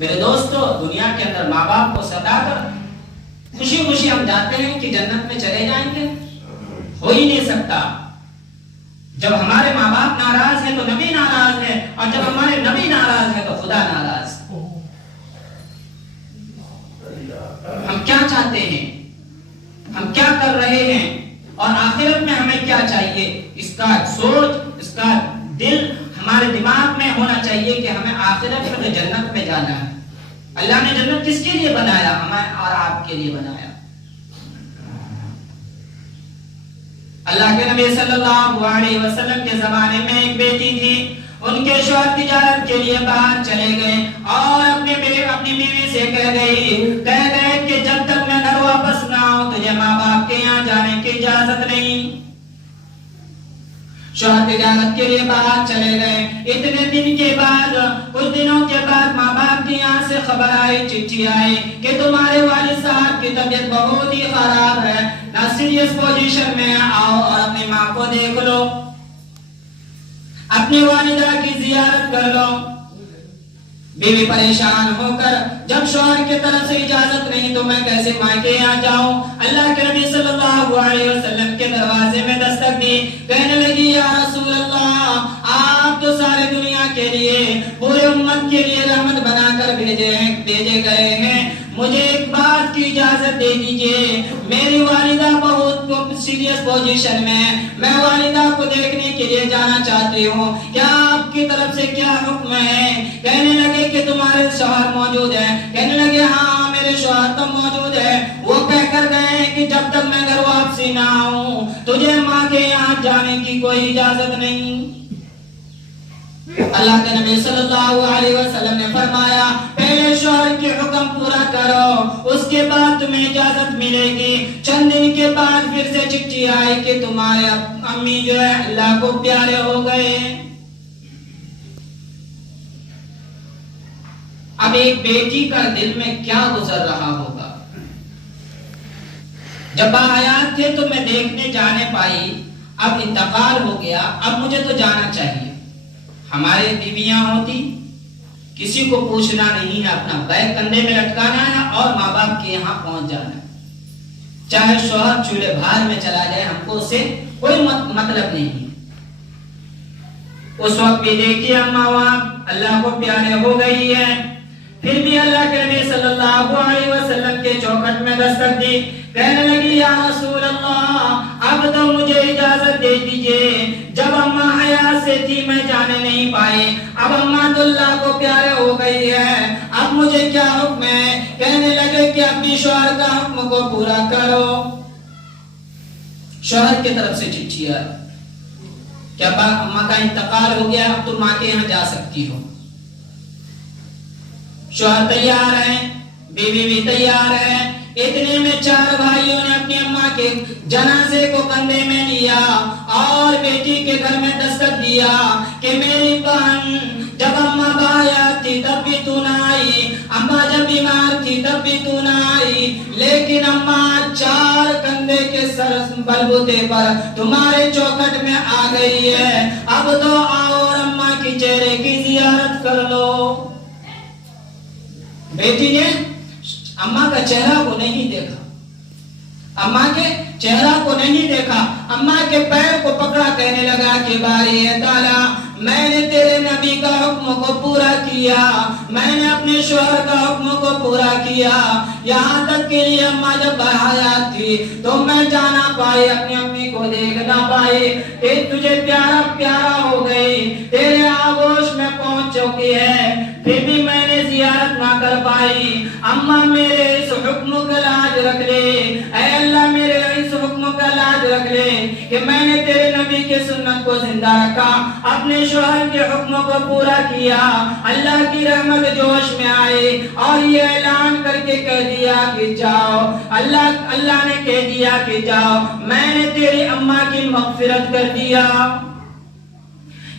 میرے دوستو، دنیا کے اندر ماں باپ کو ستا کر خوشی خوشی ہم جاتے ہیں کہ جنت میں چلے جائیں گے، ہو ہی نہیں سکتا۔ جب ہمارے ماں باپ ناراض ہیں تو نبی ناراض ہے، اور جب ہمارے نبی ناراض ہے تو خدا ناراض ہے۔ ہم کیا چاہتے ہیں، ہم کیا کر رہے ہیں، اور آخرت میں ہمیں کیا چاہیے، اس کا سوچ، اس کا دل ہمارے دماغ میں ہونا چاہیے کہ ہمیں آخرت میں جنت میں جانا ہے۔ اللہ نے جنت کس کے لیے بنایا؟ ہمیں اور آپ کے لیے بنایا۔ اللہ کے نبی صلی اللہ علیہ وسلم کے زمانے میں ایک بیٹی تھی، ان کے شوہر تجارت کے لیے باہر چلے گئے اور اپنی بیوی سے کہہ گئے کہ جب تک میں گھر واپس نہ آؤں تجھے ماں باپ کے یہاں جانے کی اجازت نہیں۔ شوہر تجارت کے لیے باہر چلے گئے، اتنے دن کے بعد، کچھ دنوں کے بعد ماں باپ کی یہاں سے خبر آئی، چٹھی آئی کہ تمہارے والد صاحب کی طبیعت بہت ہی خراب ہے، نہ سیریس پوزیشن میں، آؤ اور اپنی ماں کو دیکھ لو، اپنی والدہ کی زیارت کر لو۔ بیوی پریشان ہو کر، جب شوہر کی طرف سے اجازت نہیں تو میں کیسے ماں کے یہاں جاؤں؟ اللہ کے نبی صلی اللہ علیہ وسلم کے دروازے میں دستک دی، کہنے لگی یا رسول اللہ، آپ تو ساری دنیا کے لیے، پورے امت کے لیے رحمت بنا کر بھیجے گئے ہیں، مجھے ایک بات کی اجازت دے دیجئے، میری والدہ بہت سیریس پوزیشن میں والدہ کو دیکھنے کے لیے جانا چاہتی ہوں، کیا آپ کی طرف سے کیا حکم ہے؟ کہنے لگے کہ تمہارے شوہر موجود ہے؟ کہنے لگے ہاں میرے شوہر تو موجود ہے، وہ کہہ کر گئے کہ جب تک میں گھر واپسی نہ آؤں تجھے ماں کے یہاں جانے کی کوئی اجازت نہیں۔ اللہ کے نبی صلی اللہ علیہ وسلم نے فرمایا پہلے شوہر کے حکم پورا کرو، اس کے بعد تمہیں اجازت ملے گی۔ چند دن کے بعد پھر سے چٹھی آئی کہ تمہارے امی جو ہے اللہ کو پیارے ہو گئے۔ اب ایک بیٹی کا دل میں کیا گزر رہا ہوگا؟ جب حیات تھے تو میں دیکھنے جانے پائی، اب انتقال ہو گیا، اب مجھے تو جانا چاہیے۔ ہمارے بیویاں ہوتی، کسی کو پوچھنا نہیں ہے، اپنا بیگ کندھے میں لٹکانا ہے اور ماں باپ کے یہاں پہنچ جانا ہے، چاہے شوہر چولہے بھار میں چلا جائے، ہم کو اس سے کوئی مطلب نہیں۔ اس وقت بھی دیکھیے اماں وہاں اللہ کو پیارے ہو گئی ہے، پھر بھی اللہ کے نبی صلی اللہ علیہ وسلم کے چوکھٹ میں دستک دی، کہنے لگی یا رسول اللہ اب تو مجھے اجازت دے دیجئے، جب اماں حیات سے تھی میں جانے نہیں پائی، اب اماں تو اللہ کو پیارے ہو گئی ہے، اب مجھے کیا حکم ہے؟ کہنے لگے کہ اپنی شوہر کا حکم کو پورا کرو۔ شوہر کی طرف سے چٹھی آئی کہ اب اماں کا انتقال ہو گیا، اب تم ماں کے یہاں جا سکتی ہو۔ شوہر تیار ہیں، بیوی بھی تیار ہے، اتنے میں چار بھائیوں نے اپنی اماں کے جنازے کو کندھے میں لیا اور بیٹی کے گھر میں دستک دیا کہ میری بہن جب اماں باحیات تھی تب بھی تو نہ آئی، اماں جب بیمار تھی تب بھی تو نہ آئی، لیکن اماں چار کندھے کے سر بلبوتے پر تمہارے چوکھٹ میں آ گئی ہے، اب تو آؤ اور اماں کی چہرے کی زیارت کر لو۔ بیٹی نے اماں کا چہرہ کو نہیں دیکھا، اماں کے چہرہ کو نہیں دیکھا، اماں کے پیر کو پکڑا، کہنے لگا کہ باری تعالیٰ میں نے تیرے نبی کا حکم کو پورا کیا، میں نے اپنے شوہر کا حکم کو پورا کیا، یہاں تک کہ لیے اماں جب حیات تھی تو میں جانا پائی، اپنی امی کو دیکھنا پائی کہ تجھے پیارا پیارا ہو گئی، تیرے آغوش میں پہنچ چکی ہے، پھر بھی میں نے زیارت نہ کر پائی، اماں میرے اس حکم کا لاج رکھ لے، اے اللہ میرے اس حکم کا لاج رکھ لے کہ میں نے تیرے نبی کے سنت کو زندہ رکھا، اپنے شوہر کے حکم کو پورا کیا۔ اللہ کی رحمت جوش میں آئی اور یہ اعلان کر کے کہہ دیا کہ جاؤ، اللہ نے کہہ دیا کہ جاؤ، میں نے تیری اماں کی مغفرت کر دیا۔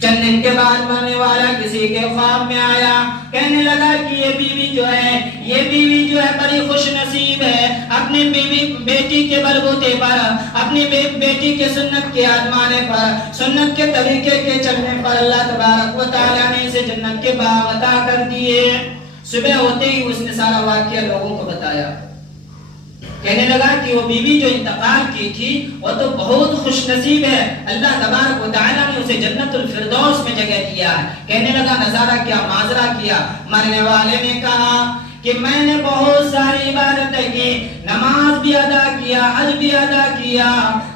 چند دن کے بعد مرنے والا کسی کے خواب میں آیا، کہنے لگا کہ یہ بیوی جو ہے بڑی خوش نصیب ہے، اپنی بیٹی کے بلبوتے پر، اپنی بیٹی کے سنت کے آزمانے پر، سنت کے طریقے کے چلنے پر اللہ تبارک و تعالیٰ نے اسے جنت کے باغ عطا کر دیے۔ صبح ہوتے ہی اس نے سارا واقعہ لوگوں کو بتایا. کہنے لگا کہ وہ بیوی جو انتقال کی تھی وہ تو بہت خوش نصیب ہے, اللہ تبارک و تعالیٰ نے اسے جنت الفردوس میں جگہ دیا ہے. کہنے لگا نظارہ کیا, ماجرا کیا. مرنے والے نے کہا کہ میں نے بہت ساری عبادتیں کی, نماز بھی ادا کیا, حج بھی ادا کیا,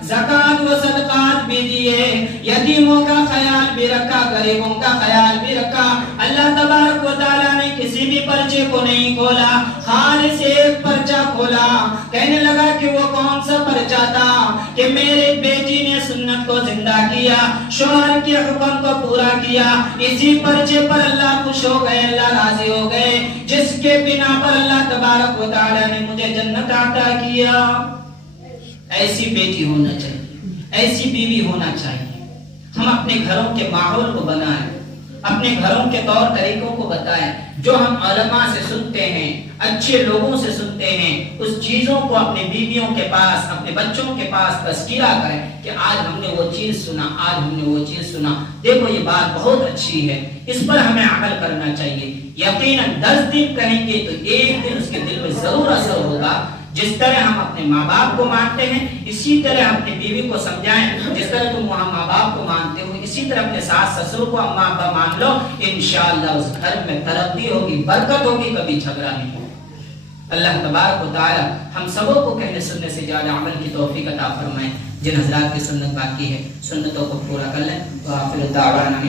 زکات و صدقات بھی دیے, یتیموں کا خیال بھی رکھا, غریبوں کا خیال بھی رکھا. اللہ تبارک و تعالیٰ نے کسی بھی پرچے کو نہیں کھولا, خالص ایک پرچہ کھولا. کہنے لگا کہ وہ کون سا پرچہ تھا کہ میرے بیٹی نے سنت کو زندہ کیا, شوہر کے حکم کو پورا کیا. اسی پرچے پر اللہ خوش ہو گئے, اللہ راضی ہو گئے, جس کے بنا پر اللہ تبارک و تعالیٰ نے مجھے جنت عطا کیا. ایسی بیٹی ہونا چاہیے, ایسی بیوی ہونا چاہیے. ہم اپنے گھروں کے ماحول کو بنائیں, اپنے گھروں کے طور طریقوں کو بتائیں. جو ہم علماء سے سنتے ہیں, اچھے لوگوں سے سنتے ہیں, اس چیزوں کو اپنے بیویوں کے پاس, اپنے بچوں کے پاس تذکرہ کریں کہ آج ہم نے وہ چیز سنا, آج ہم نے وہ چیز سنا, دیکھو یہ بات بہت اچھی ہے, اس پر ہمیں عمل کرنا چاہیے. یقیناً 10 دن کہیں گے تو ایک دن اس کے دل میں ضرور اثر ہوگا. جس طرح ہم اپنے ماں باپ کو مانتے ہیں اسی طرح ہم اپنی بیوی کو سمجھائیں. جس طرح تم وہاں ماں باپ کو مانتے ہو اسی طرح اپنے ساس سسر کو اماں ابا مان لو. انشاءاللہ اس گھر میں ترقی ہوگی, برکت ہوگی, کبھی جھگڑا نہیں ہوگا. اللہ تبارک و تعالی ہم سبوں کو کہنے سننے سے زیادہ عمل کی توفیق عطا فرمائے. جن حضرات کی سنت باقی ہے سنتوں کو پورا کر لیں. وآخر دعوانا